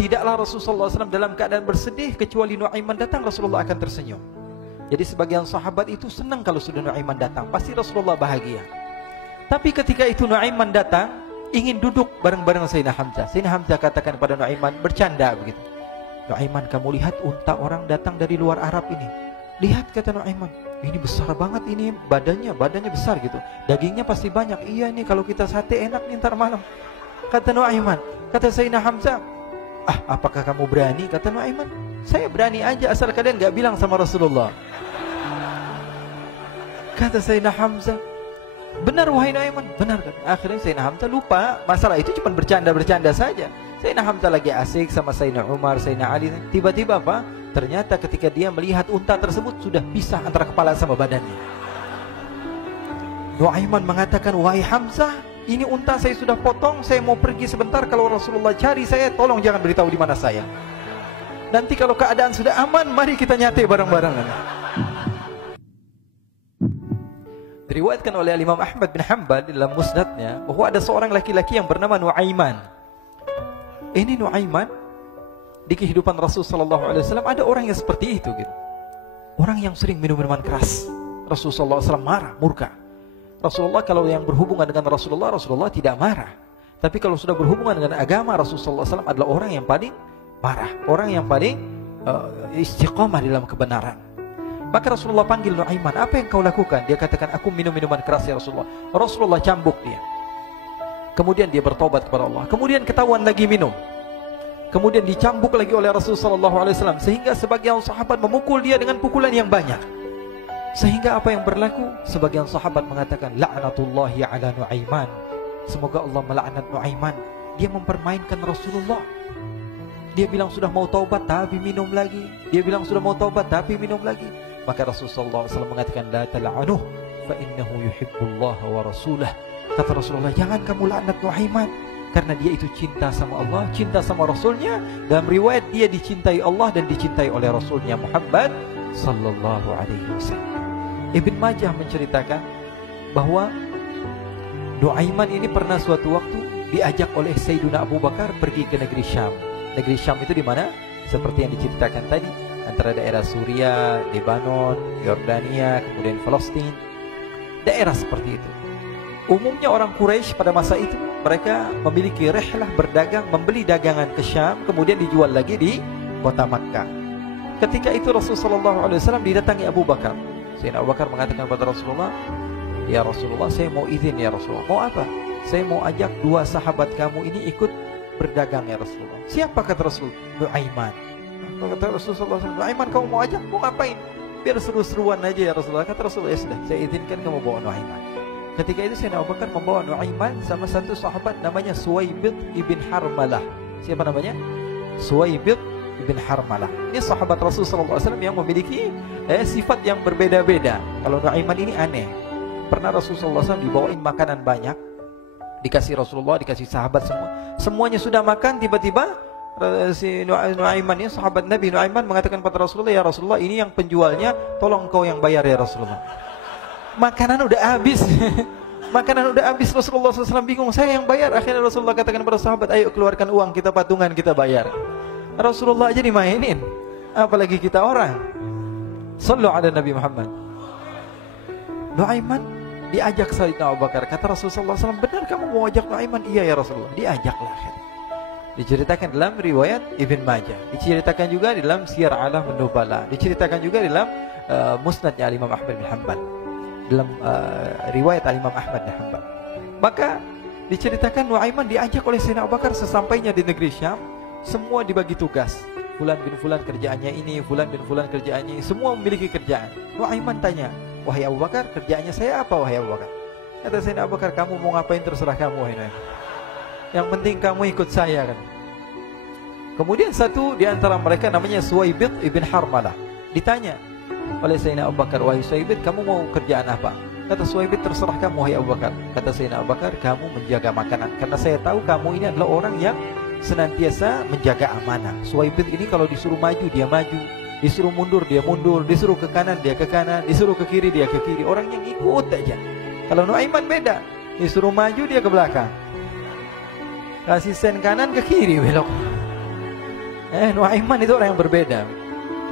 tidaklah Rasulullah SAW dalam keadaan bersedih kecuali Nuaiman datang Rasulullah akan tersenyum. Jadi sebagian sahabat itu senang kalau sudah Nuaiman datang, pasti Rasulullah bahagia. Tapi ketika itu Nuaiman datang, ingin duduk bareng-bareng Sayyidina Hamzah. Sayyidina Hamzah katakan kepada Nuaiman, bercanda begitu. Nuaiman, kamu lihat unta orang datang dari luar Arab ini. Lihat, kata Nuaiman, ini besar banget ini, badannya besar gitu. Dagingnya pasti banyak. Iya nih kalau kita sate enak nih ntar malam. Kata Nuaiman. Kata Sayyidina Hamzah, apakah kamu berani? Kata Nuaiman, saya berani aja asal kalian gak bilang sama Rasulullah. Kata Sayyidina Hamzah, benar wahai Nuaiman, benar. Akhirnya Sayyidina Hamzah lupa masalah itu, cuma bercanda-bercanda saja. Sayyidina Hamzah lagi asik sama Sayyidina Umar, Sayyidina Ali. Tiba-tiba apa? Ternyata ketika dia melihat unta tersebut sudah pisah antara kepala sama badannya. Nuaiman mengatakan, wahai Hamzah, ini unta saya sudah potong, saya mau pergi sebentar. Kalau Rasulullah cari saya, tolong jangan beritahu di mana saya. Nanti kalau keadaan sudah aman, mari kita nyate bareng-bareng. Diriwayatkan oleh Imam Ahmad bin Hanbal dalam musnadnya bahwa ada seorang laki-laki yang bernama Nuaiman. Ini Nuaiman, di kehidupan Rasulullah SAW ada orang yang seperti itu gitu. Orang yang sering minum minuman keras. Rasulullah SAW marah, murka. Rasulullah kalau yang berhubungan dengan Rasulullah tidak marah. Tapi kalau sudah berhubungan dengan agama, Rasulullah SAW adalah orang yang paling marah, orang yang paling istiqamah dalam kebenaran. Maka Rasulullah panggil Nuaiman, apa yang kau lakukan? Dia katakan, aku minum minuman keras ya Rasulullah. Rasulullah cambuk dia. Kemudian dia bertobat kepada Allah. Kemudian ketahuan lagi minum. Kemudian dicambuk lagi oleh Rasulullah SAW, sehingga sebagian sahabat memukul dia dengan pukulan yang banyak. Sehingga apa yang berlaku? Sebagian sahabat mengatakan, la'natullahi ala Nuaiman. Semoga Allah melaknat Nuaiman. Dia mempermainkan Rasulullah. Dia bilang sudah mau taubat tapi minum lagi. Dia bilang sudah mau taubat tapi minum lagi. Maka Rasulullah SAW mengatakan, la tal'anuh fa innahu yuhibbullaha wa rasulah. Kata Rasulullah, jangan kamu laknat Nuaiman, karena dia itu cinta sama Allah, cinta sama Rasulnya. Dalam riwayat dia dicintai Allah dan dicintai oleh Rasulnya Muhammad sallallahu alaihi wasallam. Ibn Majah menceritakan bahwa Nuaiman ini pernah suatu waktu diajak oleh Sayyidina Abu Bakar pergi ke negeri Syam. Negeri Syam itu di mana? Seperti yang diceritakan tadi, antara daerah Suriah, Lebanon, Yordania, kemudian Palestina. Daerah seperti itu. Umumnya orang Quraisy pada masa itu mereka memiliki rihlah berdagang, membeli dagangan ke Syam, kemudian dijual lagi di kota Makkah. Ketika itu Rasulullah SAW didatangi Abu Bakar. Sayyidina Abu Bakar mengatakan kepada Rasulullah, ya Rasulullah, saya mau izin ya Rasulullah. Mau apa? Saya mau ajak dua sahabat kamu ini ikut berdagang ya Rasulullah. Siapa? Kata Rasul? Nuaiman. Kata Rasulullah, Nuaiman kamu mau ajak? Mau ngapain? Biar seru-seruan aja ya Rasulullah. Kata Rasulullah, ya sudah, saya izinkan kamu bawa Nuaiman. Ketika itu Sayyidina Abu Bakar membawa Nuaiman sama satu sahabat namanya Suwaibid ibn Harmalah. Siapa namanya? Suwaibid ibn Harmalah. Ini sahabat Rasulullah SAW yang memiliki sifat yang berbeda-beda. Kalau Nuaiman ini aneh. Pernah Rasulullah SAW dibawain makanan banyak, dikasih Rasulullah, dikasih sahabat semua. Semuanya sudah makan, tiba-tiba si Nuaiman ini, sahabat Nabi Nuaiman mengatakan kepada Rasulullah, ya Rasulullah, ini yang penjualnya, tolong kau yang bayar ya Rasulullah. Makanan udah habis. Makanan udah habis. Rasulullah SAW bingung, saya yang bayar. Akhirnya Rasulullah katakan kepada sahabat, ayo keluarkan uang, kita patungan, kita bayar. Rasulullah aja dimainin, apalagi kita orang. Sallu ala Nabi Muhammad. Nuaiman diajak Sayyidina Abu Bakar. Kata Rasulullah SAW, benar kamu mau ajak Nuaiman? Iya ya Rasulullah. Diajaklah akhirnya. Diceritakan dalam riwayat Ibn Majah, diceritakan juga dalam Siyar A'lam An-Nubala, diceritakan juga dalam musnadnya Imam Ahmad bin Hanbal, dalam riwayat Imam Ahmad bin Hanbal. Maka diceritakan Nuaiman diajak oleh Sayyidina Abu Bakar. Sesampainya di negeri Syam, semua dibagi tugas. Fulan bin Fulan kerjaannya ini, Fulan bin Fulan kerjaannya ini, semua memiliki kerjaan. Nuaiman tanya, wahai Abu Bakar, kerjaannya saya apa wahai Abu Bakar? Kata Sayyidina Abu Bakar, kamu mau ngapain terserah kamu wahai Nuaiman. Yang penting kamu ikut saya kan. Kemudian satu di antara mereka namanya Suwaibid ibn Harmalah. Ditanya oleh Sayyidina Abu Bakar, wahai Suwaibid, kamu mau kerjaan apa? Kata Suwaibid, terserah kamu wahai Abu Bakar. Kata Sayyidina Abu Bakar, kamu menjaga makanan, karena saya tahu kamu ini adalah orang yang senantiasa menjaga amanah. Suwaibid ini kalau disuruh maju dia maju, disuruh mundur dia mundur, disuruh ke kanan dia ke kanan, disuruh ke kiri dia ke kiri. Orang yang ikut aja. Kalau Nuaiman beda, disuruh maju dia ke belakang, kasih sen kanan ke kiri belok. Nuaiman itu orang yang berbeda.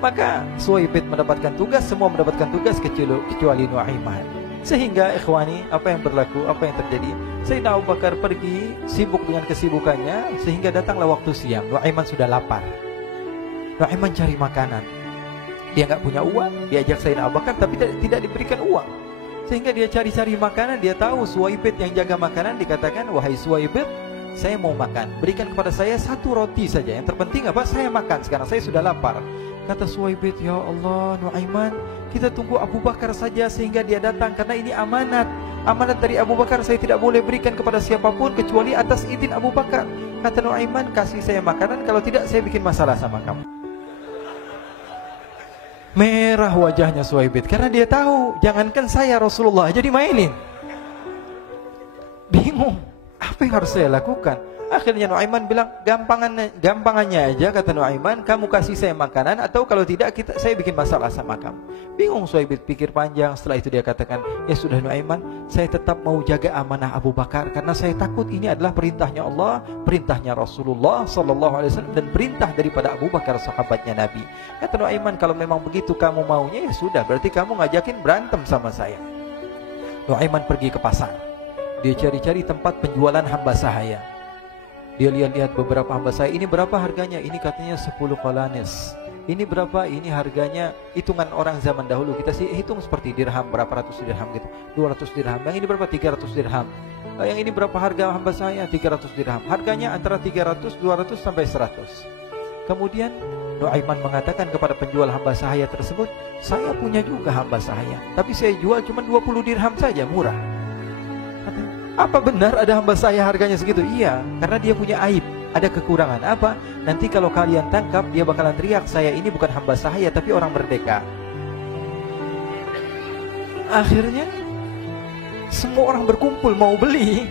Maka Suwaibid mendapatkan tugas, semua mendapatkan tugas kecuali Nuaiman. Sehingga ikhwani, apa yang berlaku, apa yang terjadi? Sayyidina Abu Bakar pergi sibuk dengan kesibukannya, sehingga datanglah waktu siang. Nuaiman sudah lapar. Nuaiman cari makanan. Dia nggak punya uang, diajak Sayyidina Abu Bakar tapi tidak diberikan uang. Sehingga dia cari-cari makanan, dia tahu Suwaibid yang jaga makanan, dikatakan, "Wahai Suwaibid, saya mau makan, berikan kepada saya 1 roti saja. Yang terpenting apa? Saya makan sekarang, saya sudah lapar." Kata Suwaibid, "Ya Allah, Nuaiman, kita tunggu Abu Bakar saja sehingga dia datang, karena ini amanat. Amanat dari Abu Bakar, saya tidak boleh berikan kepada siapapun kecuali atas izin Abu Bakar." Kata Nuaiman, "Kasih saya makanan, kalau tidak saya bikin masalah sama kamu." Merah wajahnya Suwaibid karena dia tahu, jangankan saya, Rasulullah aja dimainin. Bingung, apa yang harus saya lakukan? Akhirnya Nuaiman bilang, gampangannya aja, kata Nuaiman, kamu kasih saya makanan, atau kalau tidak saya bikin masalah sama kamu. Bingung Suwaibid, pikir panjang. Setelah itu dia katakan, "Ya sudah Nuaiman, saya tetap mau jaga amanah Abu Bakar, karena saya takut ini adalah perintahnya Allah, perintahnya Rasulullah SAW, dan perintah daripada Abu Bakar, sahabatnya Nabi." Kata Nuaiman, "Kalau memang begitu kamu maunya, ya sudah, berarti kamu ngajakin berantem sama saya." Nuaiman pergi ke pasar. Dia cari-cari tempat penjualan hamba sahaya. Dia lihat-lihat beberapa hamba sahaya. Ini berapa harganya? Ini katanya 10 qalanis. Ini berapa? Ini harganya, hitungan orang zaman dahulu. Kita sih hitung seperti dirham, berapa ratus dirham gitu. 200 dirham. Yang ini berapa? 300 dirham. Yang ini berapa harga hamba sahaya? 300 dirham. Harganya antara 300, 200 sampai 100. Kemudian Nuaiman mengatakan kepada penjual hamba sahaya tersebut, "Saya punya juga hamba sahaya, tapi saya jual cuma 20 dirham saja, murah." "Apa benar ada hamba saya harganya segitu?" "Iya, karena dia punya aib, ada kekurangan." "Apa?" "Nanti kalau kalian tangkap, dia bakalan teriak, saya ini bukan hamba sahaya tapi orang merdeka." Akhirnya semua orang berkumpul mau beli.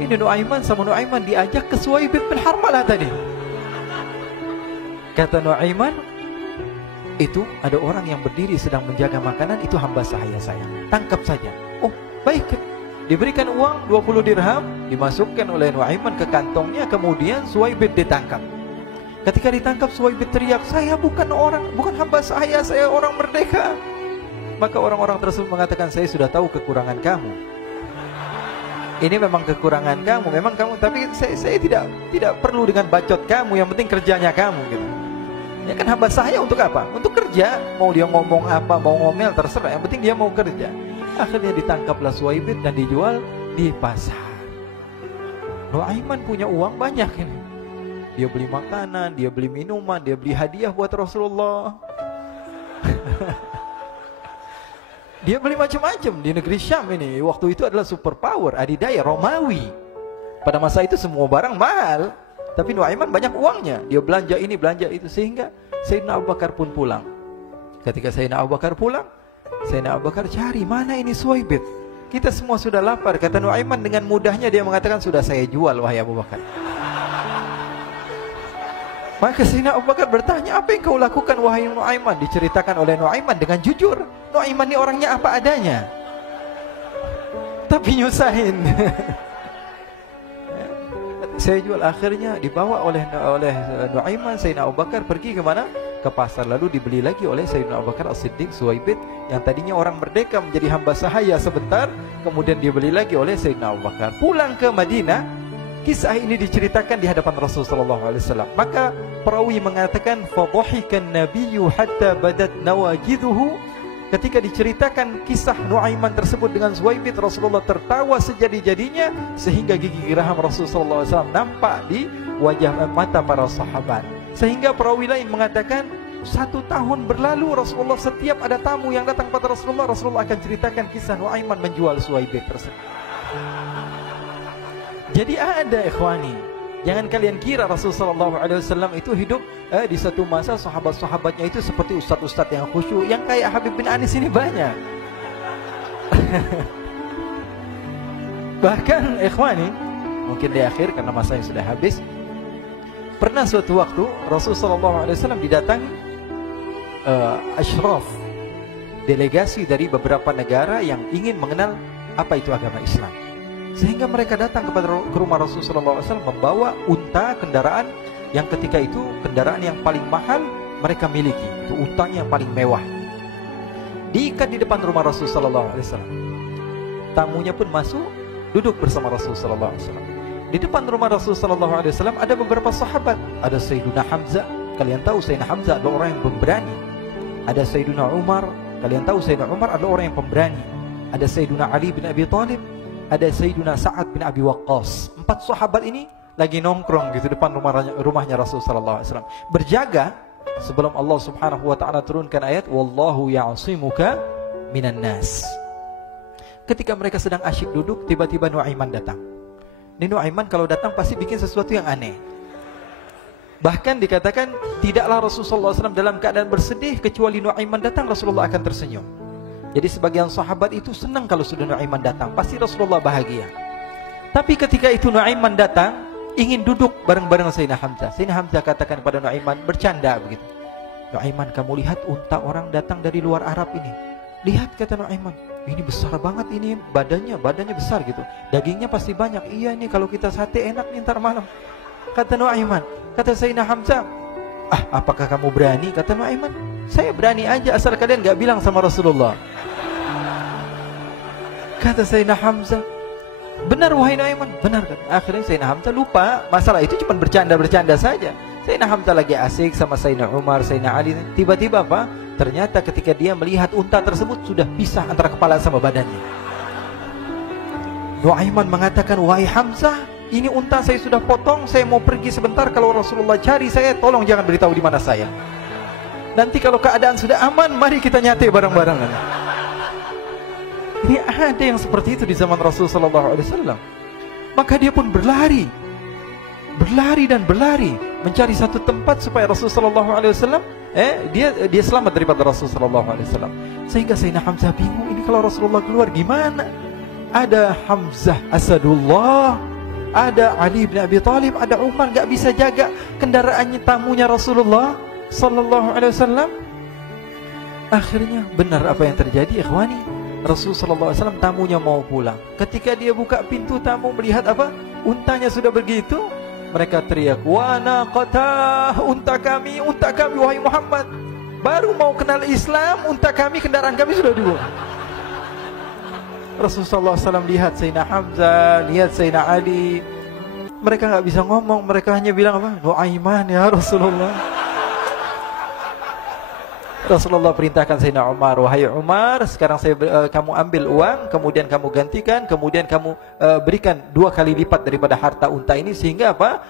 Ini Nuaiman sama Nuaiman diajak ke Suwaibid bin Harmalah tadi. Kata Nuaiman, "Itu ada orang yang berdiri sedang menjaga makanan, itu hamba sahaya saya, tangkap saja." "Oh, baik." Diberikan uang 20 dirham, dimasukkan oleh Nuaiman ke kantongnya, kemudian Suwaibid ditangkap. Ketika ditangkap, Suwaibid teriak, "Saya bukan hamba saya orang merdeka." Maka orang-orang tersebut mengatakan, "Saya sudah tahu kekurangan kamu. Ini memang kekurangan kamu, memang kamu, tapi saya tidak perlu dengan bacot kamu, yang penting kerjanya kamu gitu. Ya kan hamba saya untuk apa? Untuk kerja, mau dia ngomong apa, mau ngomel terserah, yang penting dia mau kerja." Akhirnya ditangkaplah Suwaibid dan dijual di pasar. Nuaiman punya uang banyak ini. Dia beli makanan, dia beli minuman, dia beli hadiah buat Rasulullah. Dia beli macam-macam di negeri Syam ini. Waktu itu adalah superpower, adidaya Romawi. Pada masa itu semua barang mahal, tapi Nuaiman banyak uangnya. Dia belanja ini, belanja itu, sehingga Sayyidina Abu Bakar pun pulang. Ketika Sayyidina Abu Bakar pulang, Sayyidina Abu Bakar cari, mana ini Suwaibid? Kita semua sudah lapar. Kata Nuaiman dengan mudahnya dia mengatakan, "Sudah saya jual wahai Abu Bakar." Maka Sayyidina Abu Bakar bertanya, "Apa yang kau lakukan wahai Nuaiman?" Diceritakan oleh Nuaiman dengan jujur. Nuaiman ini orangnya apa adanya, tapi nyusahin. Saya jual. Akhirnya dibawa oleh Nuaiman, Sayyidina Abu Bakar pergi ke mana? Ke pasar. Lalu dibeli lagi oleh Sayyidina Abu Bakar As-Siddiq Suwaibid, yang tadinya orang merdeka menjadi hamba sahaya sebentar, kemudian dibeli lagi oleh Sayyidina Abu Bakar. Pulang ke Madinah, kisah ini diceritakan di hadapan Rasulullah SAW. Maka perawi mengatakan, "Fadhahikan nabiyyu hatta badat nawajiduhu." Ketika diceritakan kisah Nuaiman tersebut dengan Suwaibid, Rasulullah tertawa sejadi-jadinya, sehingga gigi geraham Rasulullah SAW nampak di wajah mata para sahabat. Sehingga perawi lain mengatakan, 1 tahun berlalu Rasulullah, setiap ada tamu yang datang pada Rasulullah akan ceritakan kisah Nuaiman menjual Suwaibid tersebut. Jadi ada ikhwani, jangan kalian kira Rasulullah SAW itu hidup di satu masa sahabat-sahabatnya itu seperti ustadz-ustadz yang khusyuk, yang kayak Habib bin Anis ini banyak. Bahkan ikhwani, mungkin di akhir karena masa yang sudah habis, pernah suatu waktu Rasulullah SAW didatangi asyraf, delegasi dari beberapa negara yang ingin mengenal apa itu agama Islam. Sehingga mereka datang ke rumah Rasulullah SAW membawa unta, kendaraan yang ketika itu kendaraan yang paling mahal mereka miliki, itu untanya yang paling mewah. Diikat di depan rumah Rasul sallallahu alaihi wasallam. Tamunya pun masuk, duduk bersama Rasul sallallahu alaihi wasallam. Di depan rumah Rasul sallallahu alaihi wasallam ada beberapa sahabat. Ada Sayyiduna Hamzah. Kalian tahu Sayyidina Hamzah adalah orang yang pemberani. Ada Sayyiduna Umar. Kalian tahu Sayyidina Umar adalah orang yang pemberani. Ada Sayyiduna Ali bin Abi Thalib. Ada Sayyiduna Sa'ad bin Abi Waqqas. 4 sahabat ini lagi nongkrong gitu depan rumahnya Rasul sallallahu alaihi wasallam, berjaga sebelum Allah Subhanahu wa taala turunkan ayat wallahu ya'simuka minan nas. Ketika mereka sedang asyik duduk, tiba-tiba Nuaiman datang. Ini Nuaiman kalau datang pasti bikin sesuatu yang aneh. Bahkan dikatakan tidaklah Rasulullah SAW dalam keadaan bersedih, kecuali Nuaiman datang Rasulullah akan tersenyum. Jadi sebagian sahabat itu senang kalau sudah Nuaiman datang, pasti Rasulullah bahagia. Tapi ketika itu Nuaiman datang, ingin duduk bareng-bareng Sayyidina Hamzah. Sayyidina Hamzah katakan kepada Nuaiman, bercanda begitu. Nuaiman, kamu lihat unta orang datang dari luar Arab ini. Lihat, kata Nuaiman, ini besar banget, ini badannya besar gitu. Dagingnya pasti banyak. Iya, ini kalau kita sate enak nih ntar malam. Kata Nuaiman. Kata Sayyidina Hamzah, apakah kamu berani? Kata Nuaiman, saya berani aja asal kalian gak bilang sama Rasulullah. Kata Sayyidina Hamzah, benar wahai Nuaiman, benar kan? Akhirnya Sayyidina Hamzah lupa masalah itu, cuma bercanda-bercanda saja. Sayyidina Hamzah lagi asik sama Sayyidina Umar, Sayyidina Ali. Tiba-tiba apa? Ternyata ketika dia melihat unta tersebut sudah pisah antara kepala sama badannya. Nuaiman mengatakan, wahai Hamzah, ini unta saya sudah potong, saya mau pergi sebentar. Kalau Rasulullah cari saya, tolong jangan beritahu di mana saya. Nanti kalau keadaan sudah aman, mari kita nyate bareng-bareng. Ini ada yang seperti itu di zaman Rasulullah SAW. Maka dia pun berlari dan berlari mencari satu tempat supaya Rasulullah SAW dia selamat daripada Rasulullah SAW. Sehingga Sayyidina Hamzah bingung, ini kalau Rasulullah keluar gimana? Ada Hamzah Asadullah, ada Ali bin Abi Thalib, ada Umar, gak bisa jaga kendaraannya tamunya Rasulullah sallallahu alaihi wasallam. Akhirnya benar apa yang terjadi, ikhwani. Rasul sallallahu alaihi wasallam tamunya mau pulang. Ketika dia buka pintu tamu melihat apa? Untanya sudah begitu. Mereka teriak, "Wa naqatah, unta kami wahai Muhammad. Baru mau kenal Islam, unta kami, kendaraan kami sudah dibuang." Rasulullah SAW lihat Sayyidina Hamzah, lihat Sayyidina Ali. Mereka gak bisa ngomong, mereka hanya bilang apa? Nuaiman ya Rasulullah. Rasulullah perintahkan Sayyidina Umar, wahai Umar, sekarang kamu ambil uang, kemudian kamu gantikan, kemudian kamu berikan 2 kali lipat daripada harta unta ini, sehingga apa?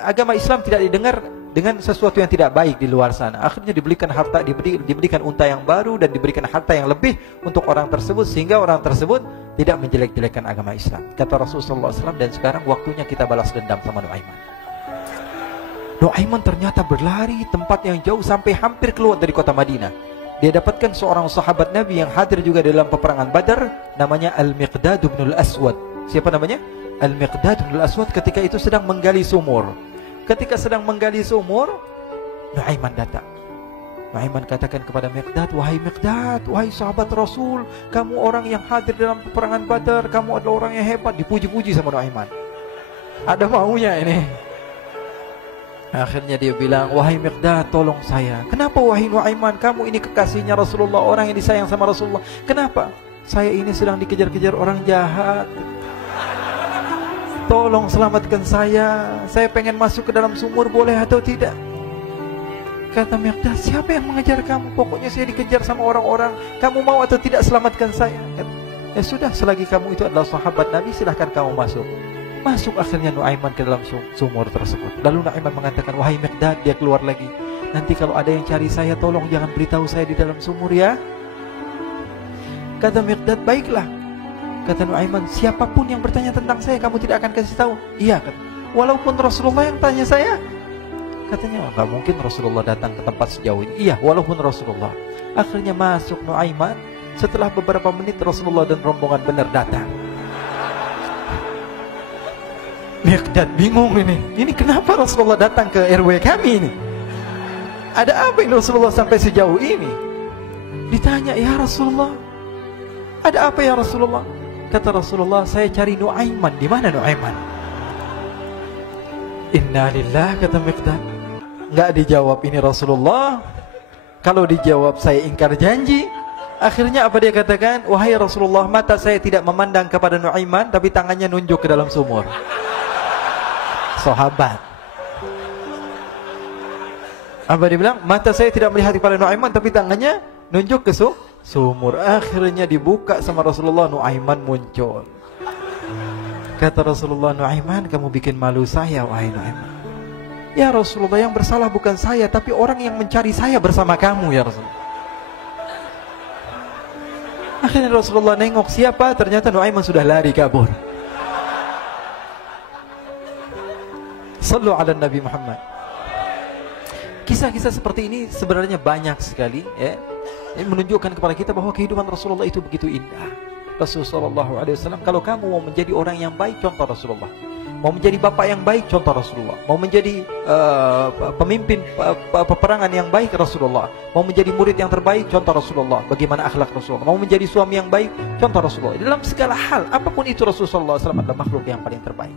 Agama Islam tidak didengar dengan sesuatu yang tidak baik di luar sana. Akhirnya diberikan harta, diberikan unta yang baru dan diberikan harta yang lebih untuk orang tersebut, sehingga orang tersebut tidak menjelek-jelekan agama Islam. Kata Rasulullah SAW, dan sekarang waktunya kita balas dendam sama Nuaiman. Nuaiman ternyata berlari tempat yang jauh sampai hampir keluar dari kota Madinah. Dia dapatkan seorang sahabat Nabi yang hadir juga dalam peperangan Badar, namanya Al-Miqdad bin Al-Aswad. Siapa namanya? Al-Miqdad bin Al-Aswad ketika itu sedang menggali sumur. Ketika sedang menggali sumur, Nuaiman datang. Nuaiman katakan kepada Miqdad, wahai Miqdad, wahai sahabat Rasul, kamu orang yang hadir dalam peperangan Badar, kamu adalah orang yang hebat. Dipuji-puji sama Nuaiman. Ada maunya ini. Akhirnya dia bilang, wahai Miqdad, tolong saya. Kenapa wahai Nuaiman, kamu ini kekasihnya Rasulullah, orang yang disayang sama Rasulullah. Kenapa? Saya ini sedang dikejar-kejar orang jahat. Tolong selamatkan saya pengen masuk ke dalam sumur, boleh atau tidak? Kata Miqdad, siapa yang mengejar kamu? Pokoknya saya dikejar sama orang-orang. Kamu mau atau tidak selamatkan saya? Ya sudah, selagi kamu itu adalah sahabat Nabi, silahkan kamu masuk. Masuk akhirnya Nuaiman ke dalam sumur tersebut. Lalu Nuaiman mengatakan, wahai Miqdad, dia keluar lagi. Nanti kalau ada yang cari saya, tolong jangan beritahu saya di dalam sumur ya. Kata Miqdad, baiklah. Kata Nuaiman, siapapun yang bertanya tentang saya, kamu tidak akan kasih tahu. Iya, kata. Walaupun Rasulullah yang tanya saya. Katanya, nggak mungkin Rasulullah datang ke tempat sejauh ini. Iya, walaupun Rasulullah. Akhirnya masuk Nuaiman. Setelah beberapa menit Rasulullah dan rombongan benar datang. Miqdad bingung ini. Ini kenapa Rasulullah datang ke RW kami ini? Ada apa ini Rasulullah sampai sejauh ini? Ditanya, ya Rasulullah, ada apa ya Rasulullah? Kata Rasulullah, saya cari Nuaiman. Di mana Nuaiman? Inna lillahi, kata Miqdad. Nggak dijawab ini Rasulullah. Kalau dijawab saya ingkar janji. Akhirnya apa dia katakan? Wahai Rasulullah, mata saya tidak memandang kepada Nuaiman, tapi tangannya nunjuk ke dalam sumur. Sahabat. Apa dia bilang? Mata saya tidak melihat kepada Nuaiman, tapi tangannya nunjuk ke sumur. Akhirnya dibuka sama Rasulullah, Nuaiman muncul. Kata Rasulullah, Nuaiman, kamu bikin malu saya, wahai Nuaiman. Ya Rasulullah, yang bersalah bukan saya, tapi orang yang mencari saya bersama kamu, ya Rasulullah. Akhirnya Rasulullah nengok, siapa? Ternyata Nuaiman sudah lari kabur. Sallu ala Nabi Muhammad. Kisah-kisah seperti ini sebenarnya banyak sekali, ya. Ini menunjukkan kepada kita bahwa kehidupan Rasulullah itu begitu indah. Rasulullah SAW, kalau kamu mau menjadi orang yang baik, contoh Rasulullah. Mau menjadi bapak yang baik, contoh Rasulullah. Mau menjadi pemimpin peperangan yang baik, Rasulullah. Mau menjadi murid yang terbaik, contoh Rasulullah. Bagaimana akhlak Rasulullah. Mau menjadi suami yang baik, contoh Rasulullah. Dalam segala hal, apapun itu Rasulullah SAW adalah makhluk yang paling terbaik.